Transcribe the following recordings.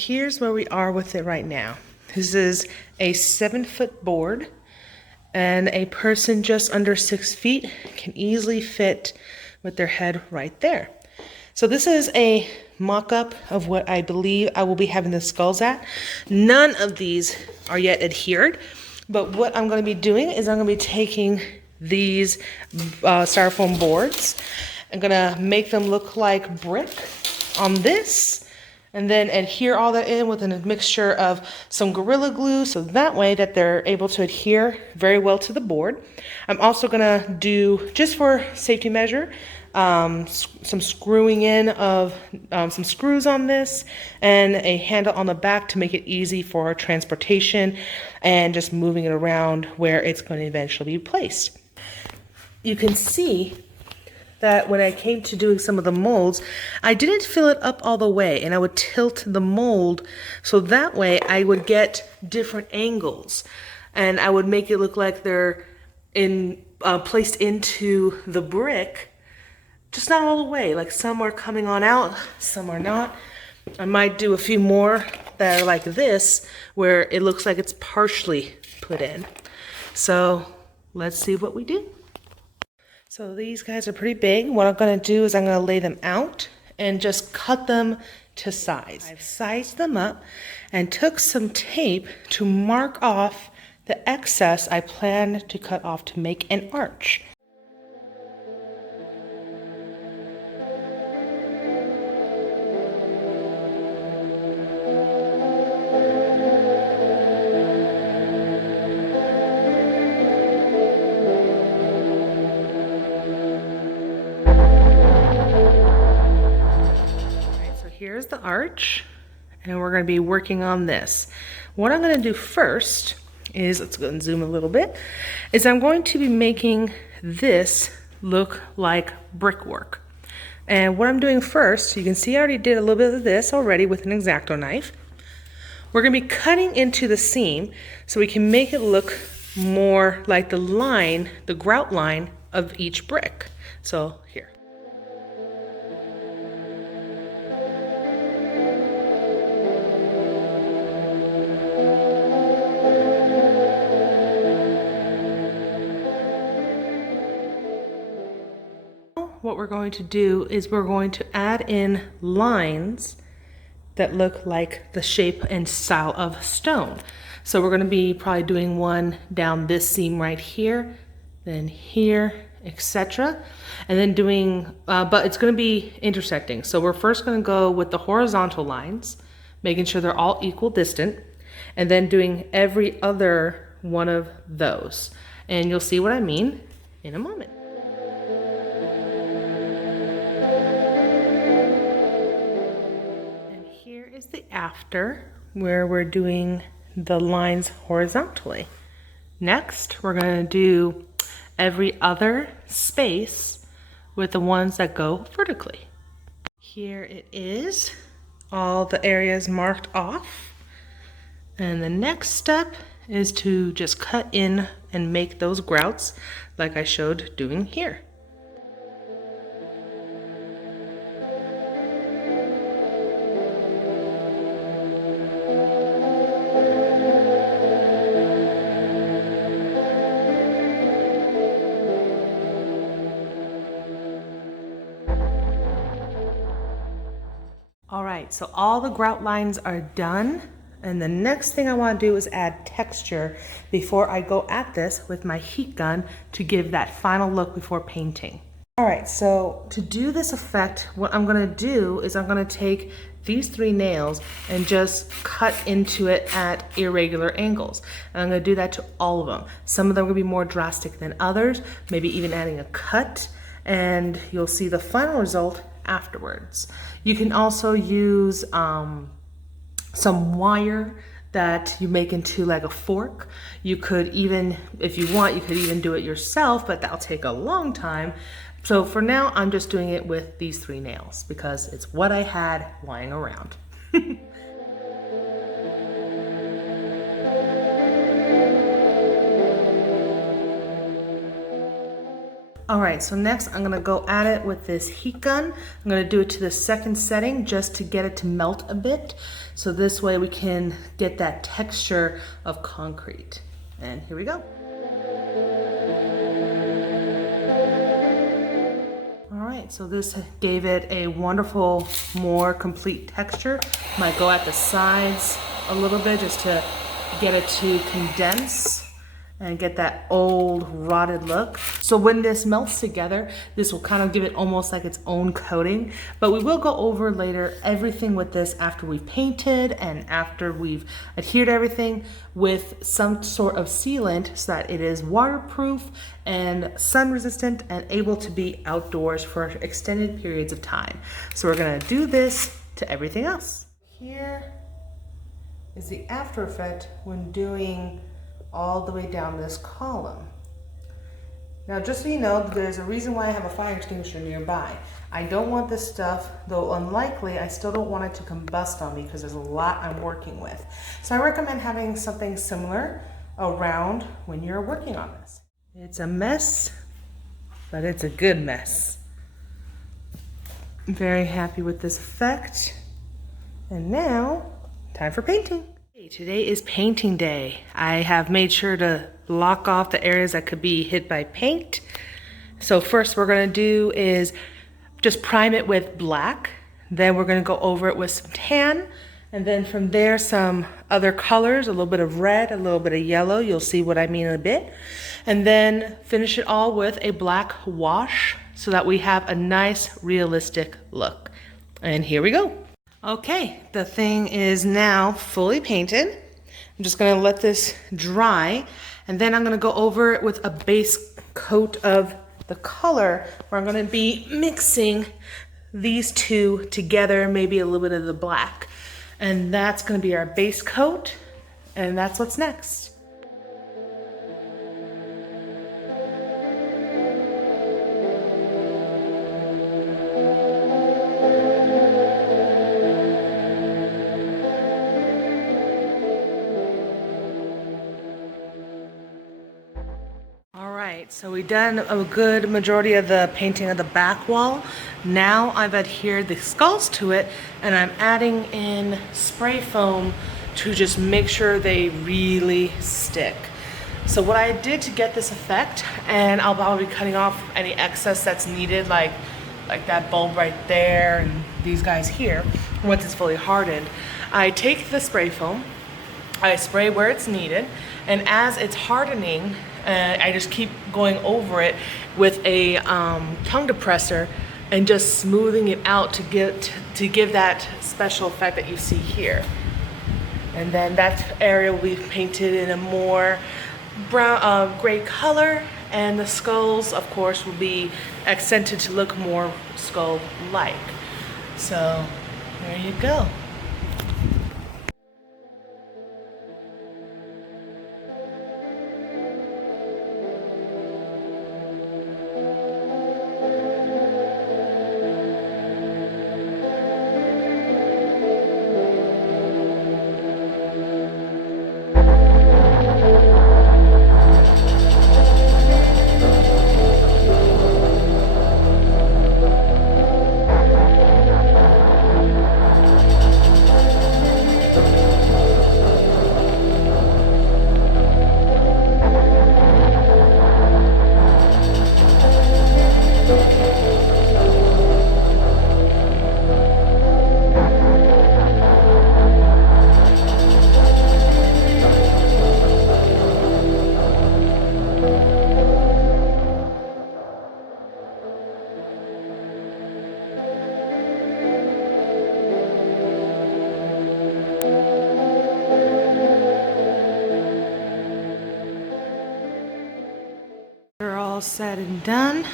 Here's where we are with it right now. This is a 7-foot board, and a person just under 6 feet can easily fit with their head right there. So this is a mock-up of what I believe I will be having the skulls at. None of these are yet adhered, but what I'm going to be doing is I'm going to be taking these styrofoam boards. I'm going to make them look like brick on this, and then adhere all that in with a mixture of some Gorilla Glue, so that way that they're able to adhere very well to the board. I'm also gonna do, just for safety measure, some screwing in of some screws on this and a handle on the back to make it easy for transportation and just moving it around where it's going to eventually be placed. You can see that when I came to doing some of the molds, I didn't fill it up all the way, and I would tilt the mold so that way I would get different angles, and I would make it look like they're placed into the brick, just not all the way. Like some are coming on out, some are not. I might do a few more that are like this, where it looks like it's partially put in. So let's see what we do. So these guys are pretty big. What I'm going to do is I'm going to lay them out and just cut them to size. I've sized them up and took some tape to mark off the excess I plan to cut off to make an arch. Here's the arch, and we're going to be working on this. What I'm going to do first is, let's go and zoom a little bit, is I'm going to be making this look like brickwork. And what I'm doing first, you can see I already did a little bit of this already with an exacto knife. We're going to be cutting into the seam so we can make it look more like the line, the grout line of each brick. So here. What we're going to do is we're going to add in lines that look like the shape and style of stone. So we're going to be probably doing one down this seam right here, then here, etc. And then doing, but it's going to be intersecting. So we're first going to go with the horizontal lines, making sure they're all equal distant, and then doing every other one of those. And you'll see what I mean in a moment. Is the after, where we're doing the lines horizontally. Next, we're going to do every other space with the ones that go vertically. Here it is, all the areas marked off. And the next step is to just cut in and make those grouts like I showed doing here. All right, so all the grout lines are done. And the next thing I want to do is add texture before I go at this with my heat gun to give that final look before painting. All right, so to do this effect, what I'm going to do is I'm going to take these 3 nails and just cut into it at irregular angles. And I'm going to do that to all of them. Some of them are going to be more drastic than others, maybe even adding a cut, and you'll see the final result afterwards. You can also use some wire that you make into like a fork. You could even, if you want, you could even do it yourself, but that'll take a long time. So for now, I'm just doing it with these 3 nails because it's what I had lying around. All right, so next I'm gonna go at it with this heat gun. I'm gonna do it to the second setting just to get it to melt a bit. So this way we can get that texture of concrete. And here we go. All right, so this gave it a wonderful, more complete texture. Might go at the sides a little bit just to get it to condense and get that old rotted look. So when this melts together, this will kind of give it almost like its own coating, but we will go over later everything with this after we've painted and after we've adhered everything with some sort of sealant so that it is waterproof and sun resistant and able to be outdoors for extended periods of time. So we're gonna do this to everything else. Here is the after effect when doing all the way down this column. Now, just so you know, there's a reason why I have a fire extinguisher nearby. I don't want this stuff, though unlikely, I still don't want it to combust on me because there's a lot I'm working with. So I recommend having something similar around when you're working on this. It's a mess, but it's a good mess. I'm very happy with this effect. And now, time for painting. Today is painting day. I have made sure to block off the areas that could be hit by paint. So first we're gonna do is just prime it with black. Then we're gonna go over it with some tan. And then from there, some other colors, a little bit of red, a little bit of yellow. You'll see what I mean in a bit. And then finish it all with a black wash so that we have a nice realistic look. And here we go. Okay, the thing is now fully painted. I'm just gonna let this dry, and then I'm gonna go over it with a base coat of the color where I'm gonna be mixing these two together, maybe a little bit of the black. And that's gonna be our base coat, and that's what's next. So we've done a good majority of the painting of the back wall. Now I've adhered the skulls to it, and I'm adding in spray foam to just make sure they really stick. So what I did to get this effect, and I'll probably be cutting off any excess that's needed, like that bulb right there and these guys here, once it's fully hardened. I take the spray foam, I spray where it's needed, and as it's hardening, I just keep going over it with a tongue depressor and just smoothing it out to give that special effect that you see here. And then that area will be painted in a more brown, gray color, and the skulls, of course, will be accented to look more skull-like. So there you go. All said and done.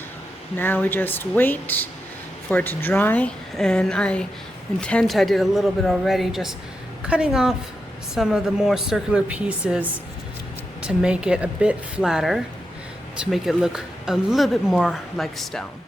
Now we just wait for it to dry, and I did a little bit already, just cutting off some of the more circular pieces to make it a bit flatter, to make it look a little bit more like stone.